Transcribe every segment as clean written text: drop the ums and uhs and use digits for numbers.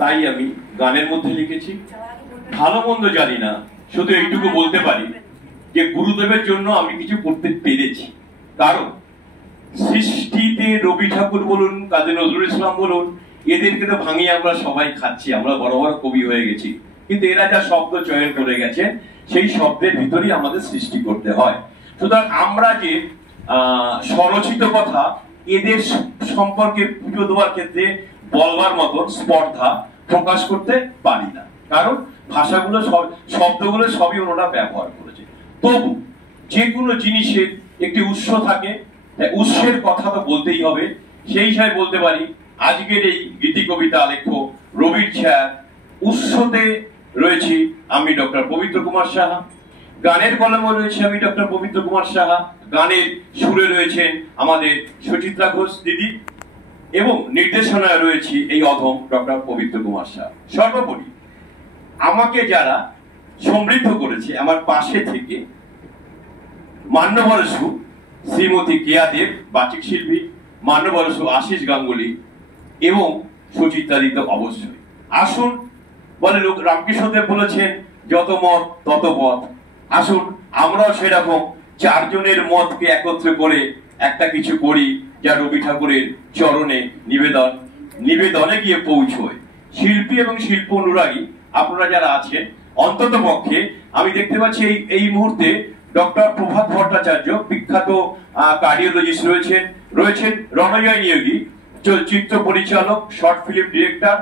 তাই আমি গানের মধ্যে লিখেছি। ভালো মন্দ জানি না, শুধু এইটুকু বলতে পারি যে গুরুদেবের জন্য আমি কিছু করতে পেরেছি। কারণ সৃষ্টিতে রবি ঠাকুর বলুন, কাজী নজরুল ইসলাম বলুন, এদেরকে তো ভাঙিয়ে আমরা সবাই খাচ্ছি, আমরা বড় বড় কবি হয়ে গেছি, কিন্তু এরা যা শব্দ চয়ন করে গেছে সেই শব্দের ভিতরেই আমাদের সৃষ্টি করতে হয়। সুতরাং আমরা যে স্বরচিত কথা এদের সম্পর্কে পুজো দেওয়ার ক্ষেত্রে বলবার মতন স্পর্ধা প্রকাশ করতে পারি না, কারণ ভাষাগুলো শব্দগুলো সবই ওনারা ব্যবহার করেছে। তবু যে কোনো জিনিসের একটি উৎস থাকে, উৎসের কথা তো বলতেই হবে। সেই হিসাবে বলতে পারি আজকের এই গীতি কবিতা আলেখ্য রবির ছায়া উৎসতে রয়েছি আমি ডক্টর পবিত্র কুমার সাহা, গানের কলমে রয়েছে আমি ডক্টর পবিত্র কুমার সাহা, গানের সুরে রয়েছেন আমাদের সুচিত্রা ঘোষ দিদি, এবং নির্দেশনায় রয়েছে এই অধম ডক্টর পবিত্র কুমার সাহা। সর্বোপরি আমাকে যারা সমৃদ্ধ করেছে আমার পাশে থেকে মান্যবরসু শ্রীমতী কেয়া দেব বাচিক শিল্পী, মান্যবরসু আশিস গাঙ্গুলি এবং সুচিত্রা দিত অবশ্যই। আসুন, বলে লোক রামকৃষ্ণদেব বলেছেন যত মত তত পথ। আসুন আমরাও সেরকম চারজনের মতকে একত্র করে একটা কিছু করি যা রবি ঠাকুরের চরণে নিবেদনে গিয়ে পৌঁছয়। শিল্পী এবং শিল্প অনুরাগী আপনারা যারা আছেন, অন্তত পক্ষে আমি দেখতে পাচ্ছি এই মুহূর্তে ডক্টর প্রভাত ভট্টাচার্য বিখ্যাত কার্ডিওলজিস্ট রয়েছেন রণজয় নিয়োগী চলচ্চিত্র পরিচালক, শর্ট ফিল্ম ডিরেক্টর,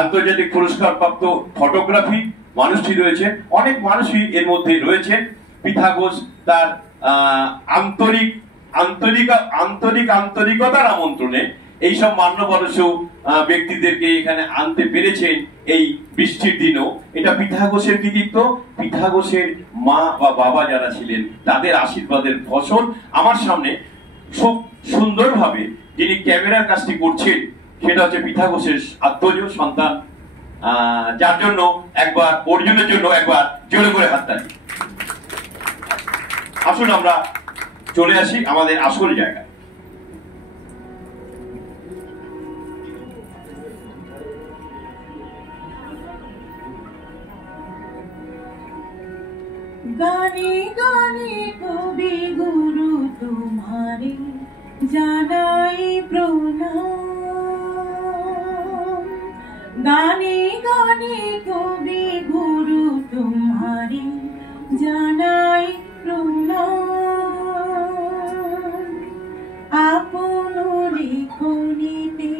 আন্তর্জাতিক পুরস্কার প্রাপ্ত ফটোগ্রাফি মানুষটি রয়েছে, অনেক মানুষই এর মধ্যে রয়েছেন। পিথা ঘোষ তার আন্তরিকতার আমন্ত্রণে এইসব মান্যবরসু ব্যক্তিদেরকে এখানে আনতে পেরেছেন এই বৃষ্টির দিনও। এটা পিথা ঘোষের কৃতিত্ব, পিথা ঘোষের মা বা বাবা যারা ছিলেন তাদের আশীর্বাদের ফসল। আমার সামনে খুব সুন্দরভাবে যিনি ক্যামেরার কাজটি করছেন সেটা হচ্ছে পিথা ঘোষের আত্মজ সন্তান, যার জন্য একবার অর্জুনের জন্য একবার জোরে করে হাততালি। আসুন আমরা চলে আসি আমাদের আসল জায়গায়। গানে গানে কবি গুরু তোমারে জানাই প্রণাম, গানে গানে কবি গুরু তোমারে জানাই প্রণাম। আপন লেখনীতে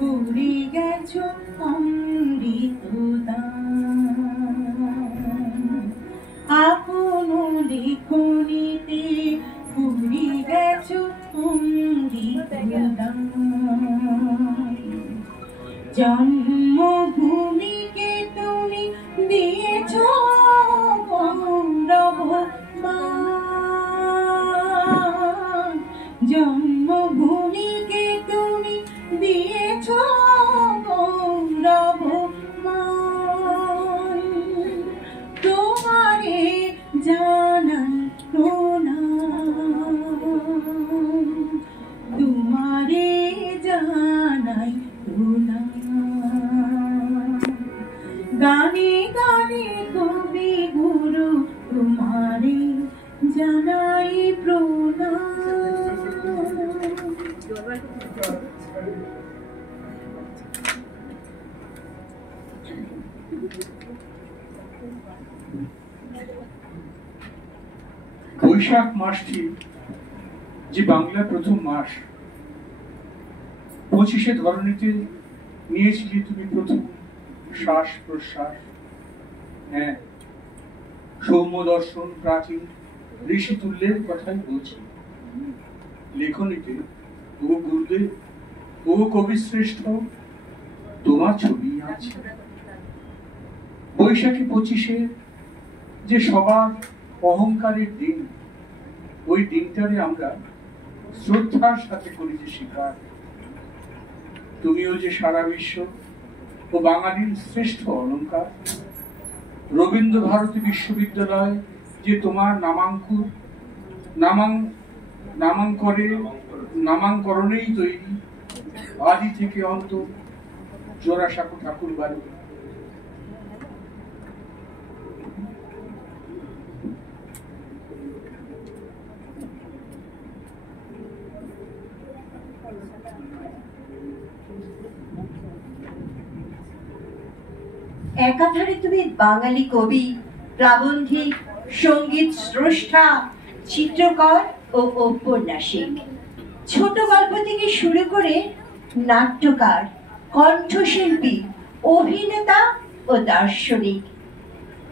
করে গেছো অমৃত দান, আপন লেখনীতে করে গেছো অমৃত দান। জন্মভূমিকে তুমি দিয়েছো গৌরব মান, জন্মভূমিকে তুমি দিয়েছো গৌরব মান। তোমারে জানাই প্রণাম, তোমারে জানাই প্রণাম। গানে গানে কবি গুরু তোমারে জানাই প্রণাম। বৈশাখ মাসটি যে বাংলার প্রথম মাস, 25শে ধরণীতে নিয়েছিলি তুমি প্রথম শ্বাস প্রশ্বাস। হ্যাঁ, সৌম্য দর্শন প্রাচীন ঋষি তুল্যের কথাই বলছি। লেখনীতে ও গুরুদেব ও কবি শ্রেষ্ঠ তোমার ছবি আছে। বৈশাখী 25শে যে সবার অহংকারের দিন, ওই দিনটারে আমরা শ্রদ্ধার সাথে করি যে স্বীকার। তুমিও যে সারা বিশ্ব ও বাঙালির শ্রেষ্ঠ অলঙ্কার। রবীন্দ্র ভারতী বিশ্ববিদ্যালয় যে তোমার নামাঙ্করণেই তৈরি, আদি থেকে অন্ত জোড়াসাঁকো ঠাকুর বাড়ি। একাধারে তুমি বাঙালি কবি, প্রাবন্ধিক, সঙ্গীত স্রষ্টা, চিত্রকর ও ঔপন্যাসিক। ছোট গল্প থেকে শুরু করে নাট্যকার, কণ্ঠশিল্পী, অভিনেতা ও দার্শনিক।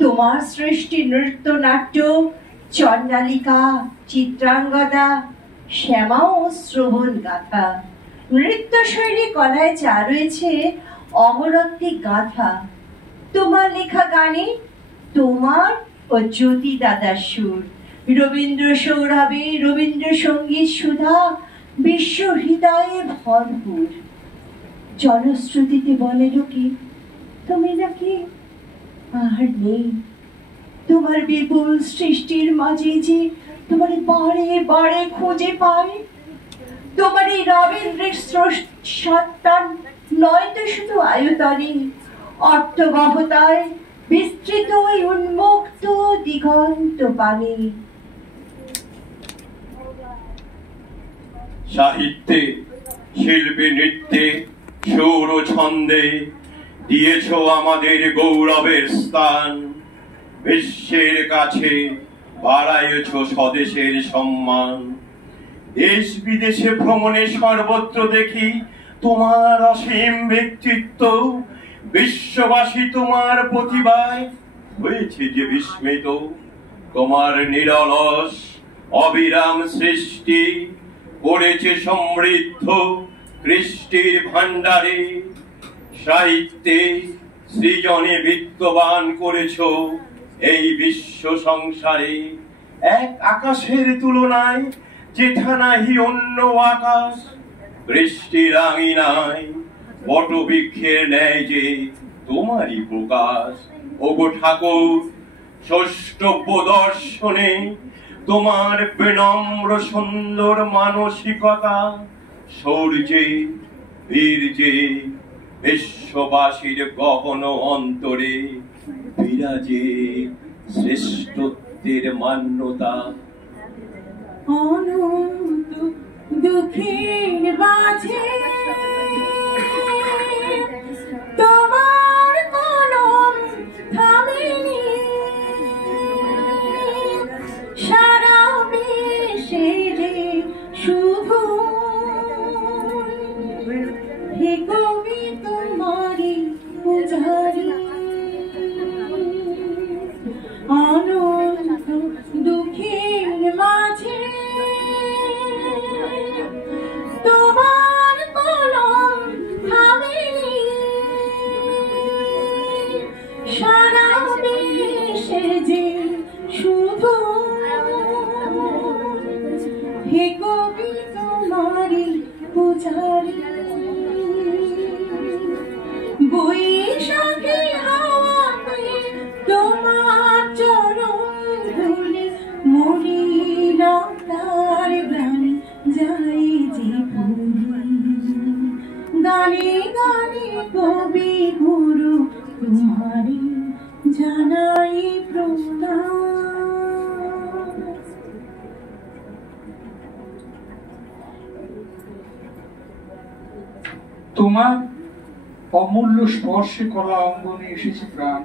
তোমার সৃষ্টি নৃত্য, নাট্য, চণ্ডালিকা, চিত্রাঙ্গদা, শ্যামা ও শ্রবণ গাথা। নৃত্যশৈলী কলায় যা রয়েছে অমরত্বিক গাথা। তোমার লেখা গানে তোমার ও জ্যোতি দাদার সুর, রবীন্দ্র সৌরভে রবীন্দ্রসঙ্গীত সুধা বিশ্ব হৃদয়ে ভরপুর। জনশ্রুতিতে বলে লোকে তুমি নাকি আর নেই। তোমার বিপুল সৃষ্টির মাঝে যে তোমার বারে বারে খুঁজে পায়। তোমার এই রবীন্দ্রের সত্তা নয় তো শুধু আয়তনে, অর্থবহতায় বিস্তৃত ওই উন্মুক্ত দিগন্ত পানে। সাহিত্যে, শিল্পে, নৃত্যে, সুর ও ছন্দে দিয়েছ আমাদের গৌরবের স্থান। বিশ্বের কাছে বাড়াইছ স্বদেশের সম্মান। দেশ বিদেশে ভ্রমণে সর্বত্র দেখি তোমার অসীম ব্যক্তিত্ব। বিশ্ববাসী তোমার প্রতিভায় হয়েছে যে বিস্মিত। তোমার নিরলস অবিরাম সৃষ্টি করেছে সমৃদ্ধ কৃষ্টির ভাণ্ডারে। সাহিত্যে সৃজনে বিত্তবান করেছ এই বিশ্ব সংসারে। এক আকাশের তুলনায় যেথা নাহি অন্য আকাশ। বৃষ্টির আঙিনায় বটবৃক্ষের ন্যায় যে তোমারই প্রকাশ। ওগো ঠাকুর, ষষ্ঠব্য দর্শনে তোমার বিনম্র সুন্দর মানসিকতা, শৌর্যে বীর্যে বিশ্ববাসীর গহন অন্তরে বিরাজে শ্রেষ্ঠত্বের মান্যতা। অনন্ত দুঃখের মাঝে তোমার কলম থামেনি। সারা বিশ্বে যে শুধু হে কবি তোমারই পূজারি। অনন্ত দুঃখের মাঝে তোমার কলম থামেনি। সারা বিশ্বে যে শুধু হে কবি তোমারই পূজারি। বৈশাখী হাওয়াতে তোমার চরণ ধুলি মলিনতার গান যাই যে গানে গানে কবি গুরু তোমারি জানাই প্রণাম। তোমার অমূল্য স্পর্শে কলা অঙ্গনে এসেছে প্রাণ।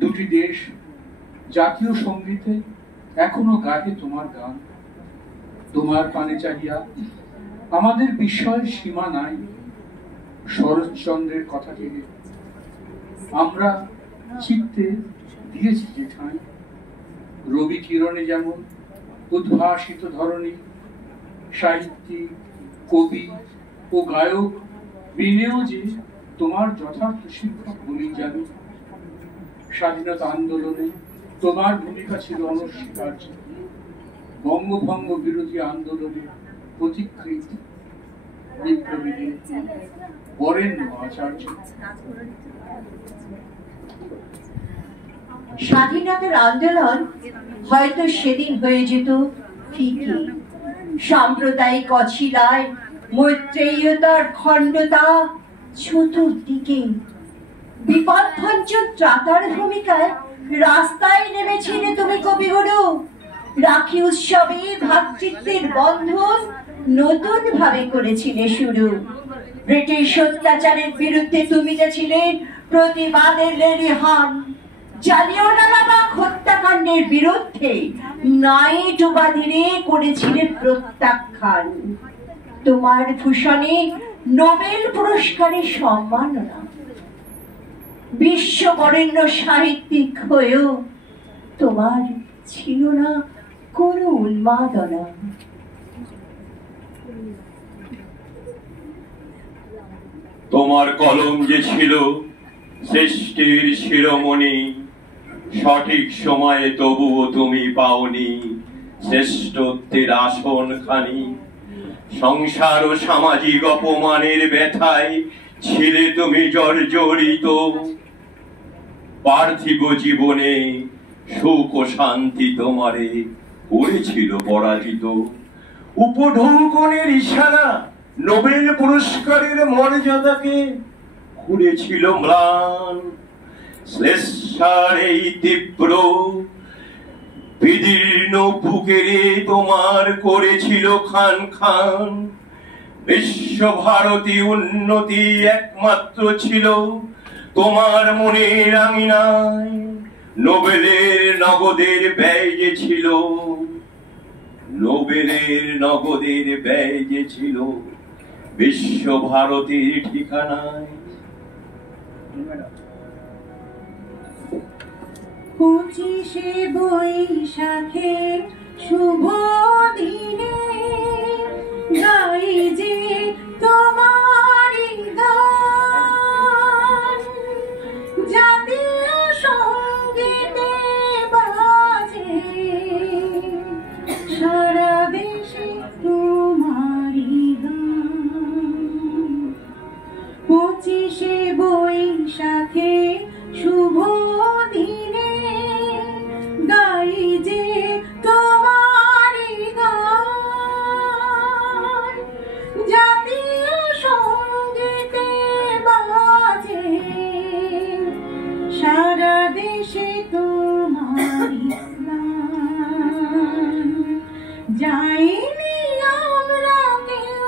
দুটি দেশ জাতীয় সঙ্গীতে এখনো গাহে তোমার গান। তোমার পানে চাহিয়া আমাদের বিস্ময়ের সীমা নাই। শরৎচন্দ্রের কথা থেকে আমরা চিত্তে দিয়েছি যে ঠাঁই। রবি কিরণে যেমন উদ্ভাসিত ধরনী, সাহিত্যিক, কবি ও গায়ক বিনেও যে তোমার যথার্থ শিক্ষক বলেই যাবে। স্বাধীনতা আন্দোলনে তোমার ভূমিকা ছিল অনস্বীকার্য। বঙ্গভঙ্গ বিরোধী আন্দোলনে প্রতিকৃত বিপ্লবীদের বরেণ্য আচার্য। স্বাধীনতার আন্দোলন হয়তো সেদিন হয়ে যেত ফিকে। সাম্প্রদায়িক অছিলায় মৈত্রেয়তার খণ্ডতা, চতুর্দিকে বিপদভঞ্জন ত্রাতার ভূমিকায় রাস্তায় নেমেছিলে তুমি কবিগুরু। রাখি উৎসবে ভ্রাতৃত্বের বন্ধন নতুন ভাবে করেছিলে শুরু। ব্রিটিশ অত্যাচারের বিরুদ্ধে তুমি যে ছিলে প্রতিবাদের লেলিহান। জালিয়ানওয়ালাবাগ হত্যাকাণ্ডের বিরুদ্ধে নাইট উপাধিরে করেছিলে প্রত্যাখ্যান। তোমার ভূষণে নোবেল পুরস্কারের সম্মাননা। বিশ্ববরেণ্য সাহিত্যিক হয়েও তোমার ছিল না কোনো উন্মাদনা। তোমার কলম যে ছিল সৃষ্টির শিরোমণি, সঠিক সময়ে তবুও তুমি পাওনি শ্রেষ্ঠত্বের আসন খানি। সংসার ও সামাজিক অপমানের ব্যথায় ছিলে তুমি জর্জরিত। পার্থিব জীবনে সুখ ও শান্তি তোমারে করেছিল পরাজিত। উপঢৌকনের ইশারা নোবেল পুরস্কারের মর্যাদাকে করেছিল ম্লান। শ্লেষার এই তীব্র বিদীর্ণ বুকেরে তোমার করেছিল খান খান। বিশ্বভারতী উন্নতি একমাত্র ছিল তোমার মনের আঙিনায়। নোবেলের নগদের ব্যয় যে ছিল, নোবেলের নগদের ব্যয় যে ছিল বিশ্বভারতীর ঠিকানায়। 25শে বৈশাখে শুভ দিনে গাই যে তোমারি গান। জাতীয় সঙ্গীতে বাজে সারা দেশে তোমারি গান। 25শে বৈশাখে শুভ দিনে গাই যে তোমারি গান। জাতীয় সঙ্গীতে বাজে সারা দেশে তোমারি গান। যাইনি আমরা কেউ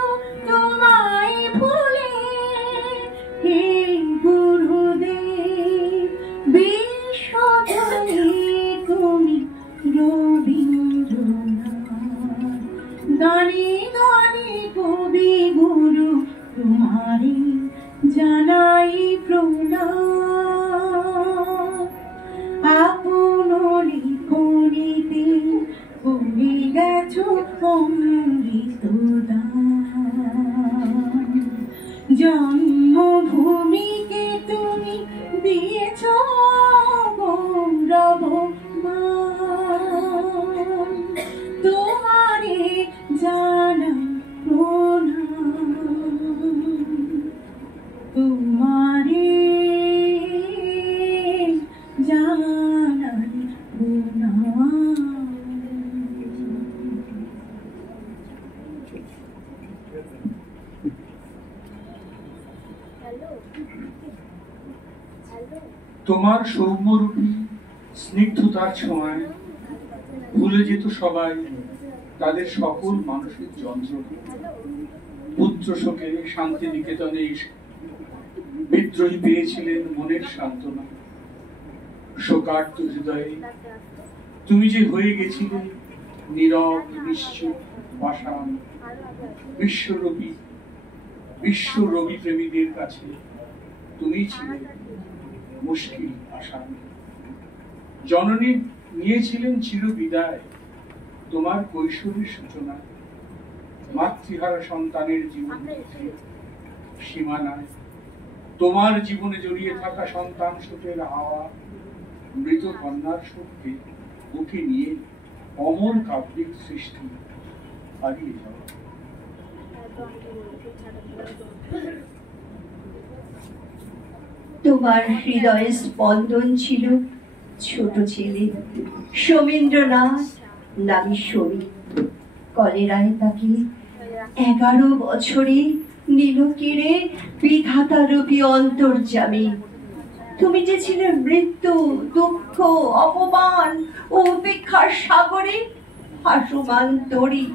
তোমায় ভুলে, হে গুরুদেব বিশ্বজয়ী তুমি রবীন্দ্রনাথ। গানে গানে কবি গুরু তোমারে জানাই প্রণাম। আপন লিখনিতে করে গেছো অমৃত দান। জন্মভূমিকে তুমি দিয়েছ গৌরব মান। তোমারে জানাই প্রণাম, তোমারে জানাই প্রণাম। তোমার সৌম্যরূপী স্নিগ্ধতার ছোঁয়ায় ভুলে যেত সবাই তাদের সকল মানসিক যন্ত্রণা। পুত্র শোকে শান্তিনিকেতনে বিদ্রোহী পেয়েছিলেন মনের সান্ত্বনা। শোকার্ত হৃদয়ে তুমি যে হয়ে গেছিলে নীরব নিশ্চুপ পাষাণ। বিশ্ব রবি প্রেমীদের কাছে তুমি ছিলে মুশকিল আশা। জননী নিয়েছিলেন চির বিদায় তোমার কৈশোরের সূচনা। মাতৃহারা সন্তানের জীবন সীমানায় তোমার জীবনে জড়িয়ে থাকা সন্তান শোকের হাওয়া। মৃত কন্যার শোককে বুকে নিয়ে অমর কাব্যিক সৃষ্টি হারিয়ে যাওয়া। তোমার হৃদয়ে স্পন্দন ছিল ছোট ছেলে সোমেন্দ্রনাথ নামী শরীর। কলেরায় তাকে 11 বছরে নীলকিরে বিধাতা রূপী অন্তর্যামী। তুমি যে ছিলে মৃত্যু, দুঃখ, অপমান ও উপেক্ষার সাগরে ভাসমান তরী,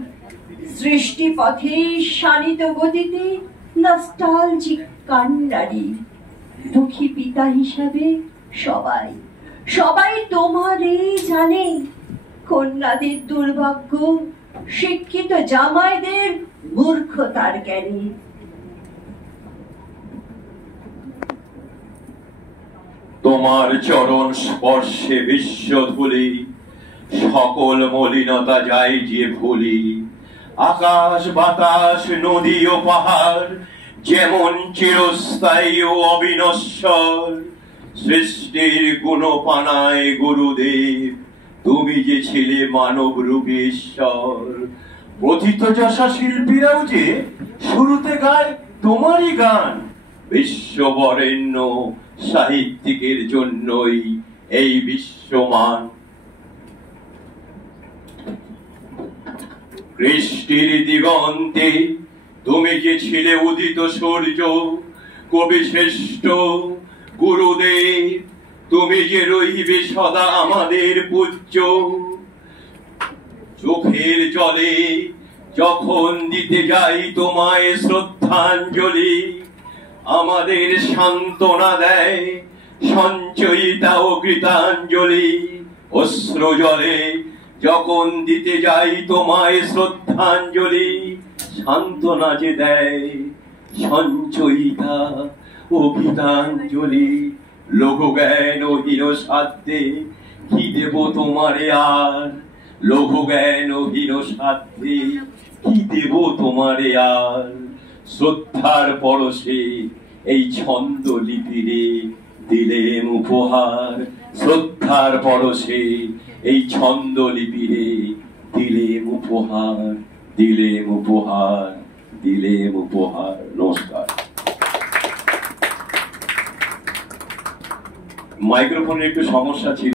সৃষ্টি পথে শানিত গতিতে নস্টালজিক কান্ডারি। দুঃখী পিতা হিসাবে সবাই সবাই তোমারে জানে, কন্যাদের দুর্ভাগ্য, শিক্ষিত জামাইদের মূর্খতার জ্ঞানী। তোমার চরণ স্পর্শে বিশ্ব ধুলি, সকল মলিনতা যায় যে ভুলি। আকাশ বাতাস নদী ও পাহাড় যেমন চিরস্থায়ী ও অবিনশ্বর, সৃষ্টির গুণপানায় গুরুদেব তুমি যে ছিলে মানব রূপী ঈশ্বর। প্রথিতযশা শিল্পীরাও যে শুরুতে গায় তোমারই গান, বিশ্ববরেণ্য সাহিত্যিকের জন্যই এই বিশ্বমান। কৃষ্টির দিগন্তে তুমি যে ছিলে উদিত সূর্য, কবি শ্রেষ্ঠ গুরুদেব তুমি যে রইবে সদা আমাদের পূজ্য। চোখের জলে যখন দিতে যাই তোমায় শ্রদ্ধাঞ্জলি, আমাদের সান্ত্বনা দেয় সঞ্চয়িতা ও কৃতাঞ্জলি। অশ্রু জলে যখন দিতে যাই তোমায় শ্রদ্ধাঞ্জলি, সান্ত্বনা যে দেয় সঞ্চয়িতা ও গীতাঞ্জলি। লঘু জ্ঞান ও হীন সাধ্যে কি দেব তোমারে আর, লঘু জ্ঞান ও হীন সাধ্যে কি দেব তোমারে আর। শ্রদ্ধার পরশে এই ছন্দ লিপিরে দিলেম উপহার, শ্রদ্ধার পরশে এই ছন্দ লিপিরে দিলেম উপহার, দিলেম উপহার, দিলেম উপহার। নমস্কার। মাইক্রোফোনের একটু সমস্যা ছিল।